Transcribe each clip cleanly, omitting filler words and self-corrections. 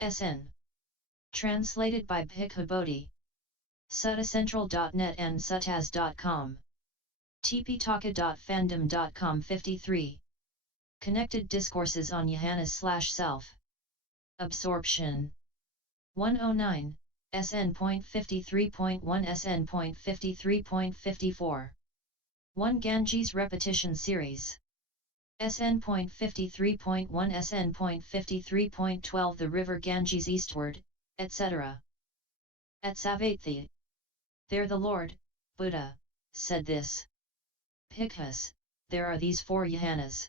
SN. Translated by Bhikkhu Bodhi. Suttacentral.net and suttas.com. tptaka.fandom.com 53. Connected Discourses on Jhanas/Self-Absorption. 109, SN.53.1 SN.53.54. 1 Ganges Repetition Series. SN.53.1 SN.53.12 The river Ganges-Eastward, etc. At Savatthi. There the Lord, Buddha, said this. Bhikkhus, there are these 4 jhanas.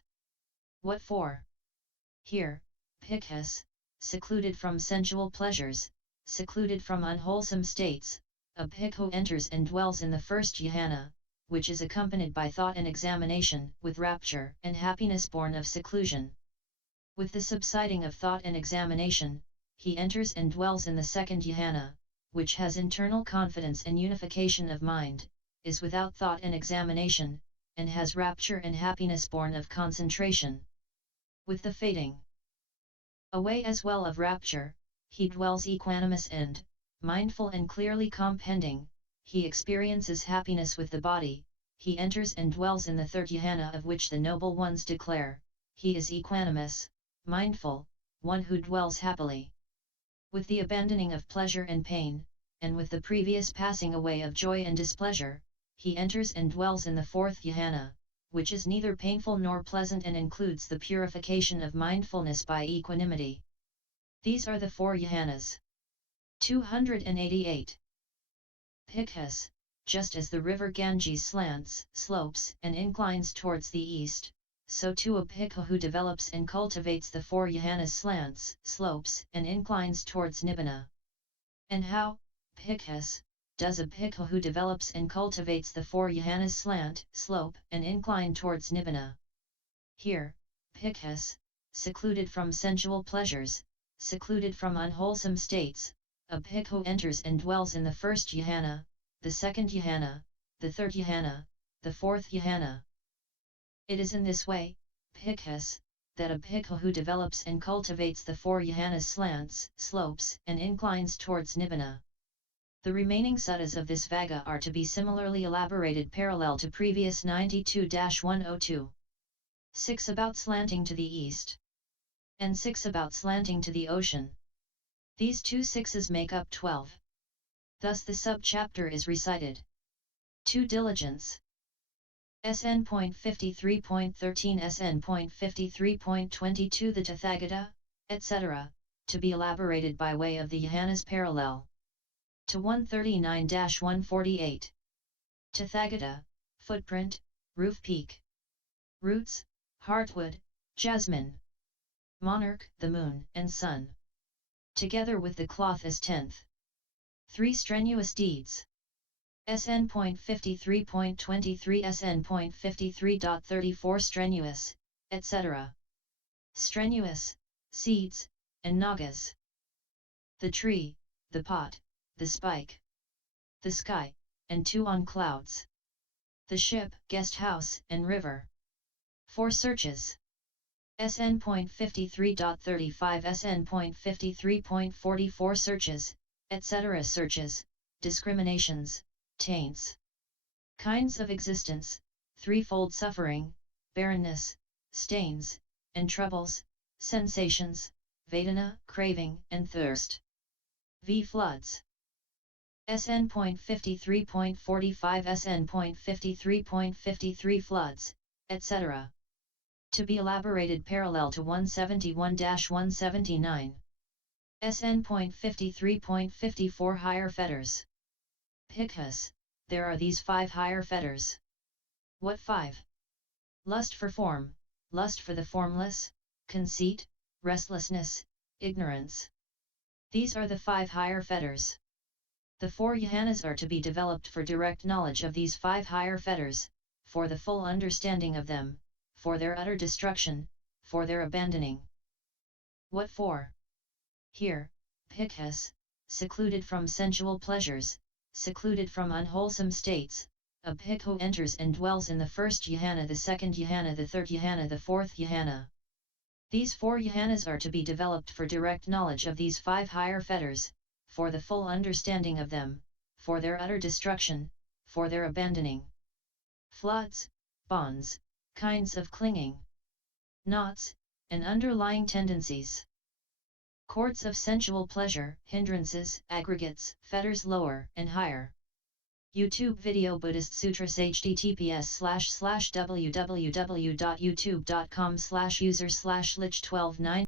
What for? Here, Bhikkhus, secluded from sensual pleasures, secluded from unwholesome states, a bhikkhu enters and dwells in the first jhana, which is accompanied by thought and examination, with rapture and happiness born of seclusion. With the subsiding of thought and examination, he enters and dwells in the second jhana, which has internal confidence and unification of mind, is without thought and examination, and has rapture and happiness born of concentration. With the fading away as well of rapture, he dwells equanimous and mindful and clearly comphending. He experiences happiness with the body, he enters and dwells in the third jhana, of which the noble ones declare, he is equanimous, mindful, one who dwells happily. With the abandoning of pleasure and pain, and with the previous passing away of joy and displeasure, he enters and dwells in the fourth jhana, which is neither painful nor pleasant and includes the purification of mindfulness by equanimity. These are the 4 jhanas. 288. Bhikkhus, just as the river Ganges slants, slopes and inclines towards the east, so too a bhikkhu who develops and cultivates the 4 jhanas slants, slopes and inclines towards nibbana. And how, Bhikkhus, does a bhikkhu who develops and cultivates the 4 jhanas slant, slope and incline towards nibbana? Here, Bhikkhus, secluded from sensual pleasures, secluded from unwholesome states, a bhikkhu enters and dwells in the first jhana, the second jhana, the third jhana, the fourth jhana. It is in this way, Bhikkhus, that a bhikkhu who develops and cultivates the 4 jhanas slants, slopes and inclines towards nibbana. The remaining suttas of this Vagga are to be similarly elaborated parallel to previous 92-102. 6 about slanting to the east, and 6 about slanting to the ocean. These 2 6s make up 12. Thus the sub-chapter is recited. 2 Diligence. SN.53.13 SN.53.22 The Tathagata, etc., to be elaborated by way of the jhanas parallel. To 139-148. Tathagata, footprint, roof peak. Roots, heartwood, jasmine. Monarch, the moon and sun. Together with the cloth as 10th. 3 Strenuous deeds. SN.53.23 SN.53.34 Strenuous, etc. Strenuous, seeds, and nagas. The tree, the pot, the spike. The sky, and 2 on clouds. The ship, guest house, and river. 4 Searches. SN.53.35 SN.53.44 Searches, etc. Searches, discriminations, taints. Kinds of existence, threefold suffering, barrenness, stains, and troubles, sensations, vedana, craving and thirst. V. Floods. SN.53.45 SN.53.53 Floods, etc. To be elaborated parallel to 171-179. SN.53.54 Higher fetters. Bhikkhus, there are these 5 higher fetters. What 5? Lust for form, lust for the formless, conceit, restlessness, ignorance. These are the 5 higher fetters. The 4 jhanas are to be developed for direct knowledge of these 5 higher fetters, for the full understanding of them, for their utter destruction, for their abandoning. What for? Here, Bhikkhus, secluded from sensual pleasures, secluded from unwholesome states, a bhikkhu enters and dwells in the first jhana, the second jhana, the third jhana, the fourth jhana. These 4 jhanas are to be developed for direct knowledge of these 5 higher fetters, for the full understanding of them, for their utter destruction, for their abandoning. Floods, bonds, kinds of clinging, knots, and underlying tendencies. Cords of sensual pleasure, hindrances, aggregates, fetters lower and higher. YouTube video Buddhist Sutras https://www.youtube.com/user/lich129